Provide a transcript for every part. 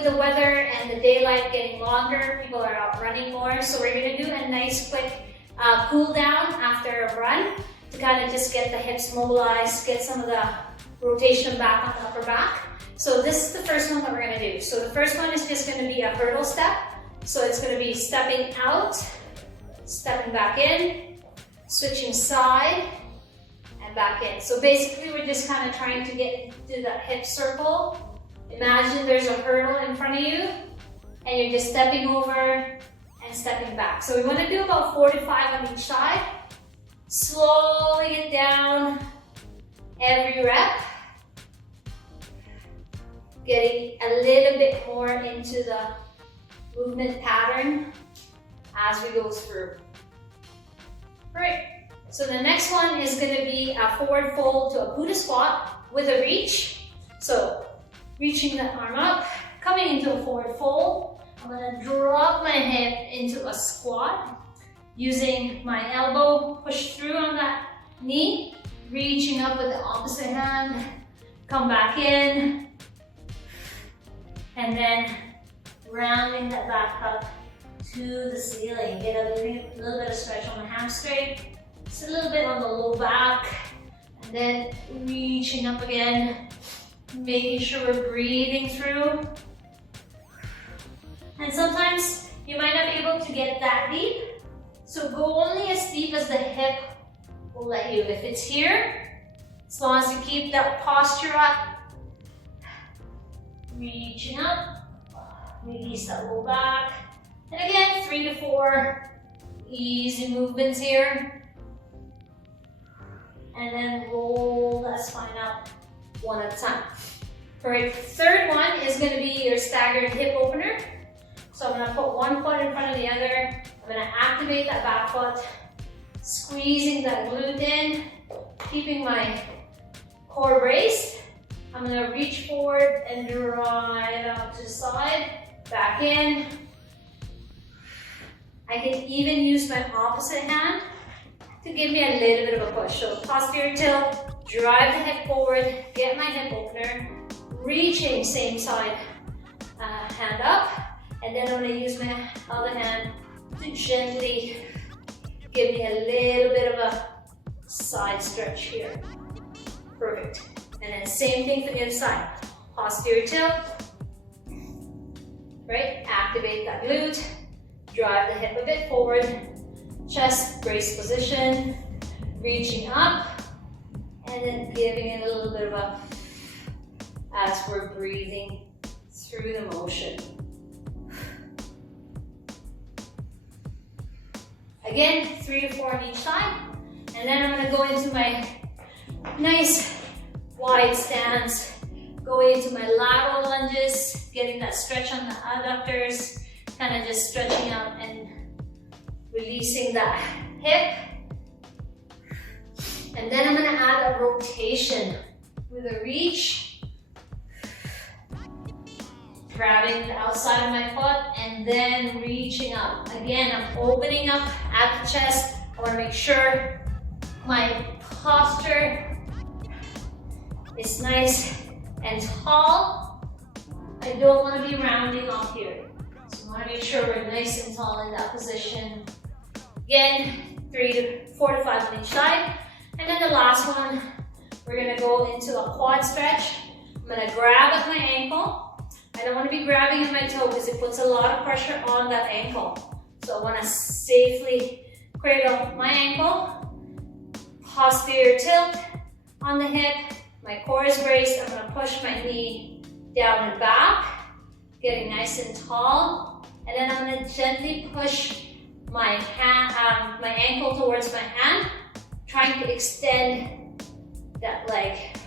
with the weather and the daylight getting longer, people are out running more. So we're gonna do a nice quick cool down after a run to kind of just get the hips mobilized, get some of the rotation back on the upper back. So this is the first one that we're gonna do. So the first one is just gonna be a hurdle step. So it's gonna be stepping out, stepping back in, switching side, and back in. So basically we're just kind of trying to get into that hip circle. Imagine there's a hurdle in front of you and you're just stepping over and stepping back. So we want to do about 4 to 5 on each side. Slowly get down every rep. Getting a little bit more into the movement pattern as we go through. Great. So the next one is going to be a forward fold to a Buddha squat with a reach. So reaching the arm up, coming into a forward fold. I'm going to drop my hip into a squat, using my elbow, push through on that knee, reaching up with the opposite hand, come back in, and then rounding that back up to the ceiling. Get a little bit of stretch on the hamstring, just a little bit on the low back, and then reaching up again, making sure we're breathing through. And sometimes you might not be able to get that deep, so go only as deep as the hip will let you. If it's here, as long as you keep that posture up, reaching up, release that low back. And again, 3 to 4 easy movements here. And then roll that spine up one at a time. All right, third one is going to be your staggered hip opener. So I'm going to put one foot in front of the other. I'm going to activate that back foot, squeezing that glute in, keeping my core braced. I'm going to reach forward and drive out to the side, back in. I can even use my opposite hand to give me a little bit of a push. So posterior tilt, drive the hip forward, get my hip opener, reaching same side hand up, and then I'm going to use my other hand to gently give me a little bit of a side stretch here. Perfect. And then same thing for the other side. Posterior tilt, right? Activate that glute, drive the hip a bit forward, chest brace position, reaching up, and then giving it a little bit of a, as we're breathing through the motion. Again, 3 to 4 on each side. And then I'm going to go into my nice wide stance, go into my lateral lunges, getting that stretch on the adductors, kind of just stretching out and releasing that hip. And then I'm going to add a rotation with a reach, grabbing the outside of my foot and then reaching up. Again, I'm opening up at the chest. I want to make sure my posture is nice and tall. I don't want to be rounding off here. So I want to make sure we're nice and tall in that position. Again, 4 to 5 on each side. And then the last one, we're going to go into a quad stretch. I'm going to grab at my ankle. I don't want to be grabbing at my toe because it puts a lot of pressure on that ankle. So I want to safely cradle my ankle, posterior tilt on the hip, my core is braced. I'm going to push my knee down and back, getting nice and tall, and then I'm going to gently push my hand, my ankle towards my hand, trying to extend that leg.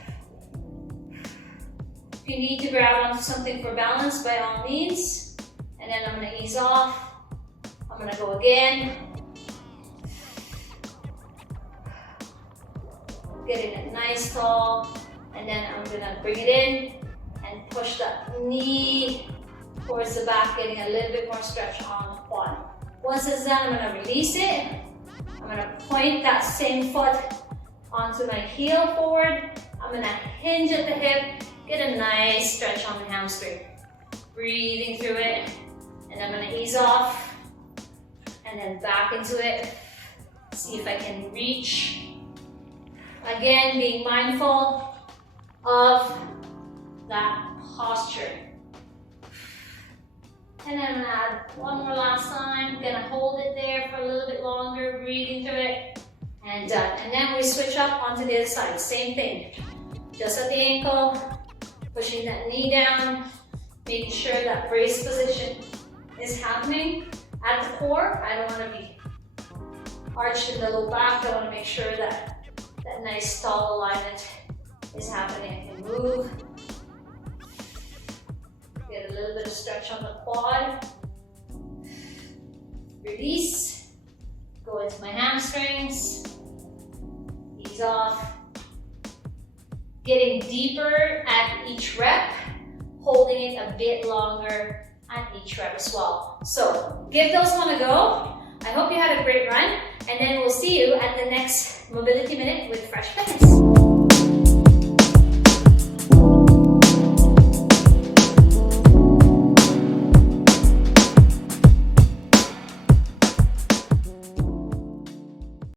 If you need to grab onto something for balance, by all means. And then I'm going to ease off. I'm going to go again. Getting it nice tall. And then I'm going to bring it in and push that knee towards the back, getting a little bit more stretch on the quad. Once it's done, I'm going to release it. I'm going to point that same foot onto my heel forward. I'm going to hinge at the hip. Get a nice stretch on the hamstring. breathing through it, and I'm gonna ease off, and then back into it. See if I can reach. Again, being mindful of that posture. And then I'm gonna add one more last time. Gonna hold it there for a little bit longer, breathing through it, and done. And then we switch up onto the other side. Same thing. Just at the ankle, pushing that knee down, making sure that brace position is happening at the core. I don't want to be arched in the low back. I want to make sure that that nice tall alignment is happening. And move. Get a little bit of stretch on the quad. Release. Go into my hamstrings. Ease off. Getting deeper at each rep. Holding it a bit longer at each rep as well. So give those one a go. I hope you had a great run. And then we'll see you at the next Mobility Minute with Fresh Fitness.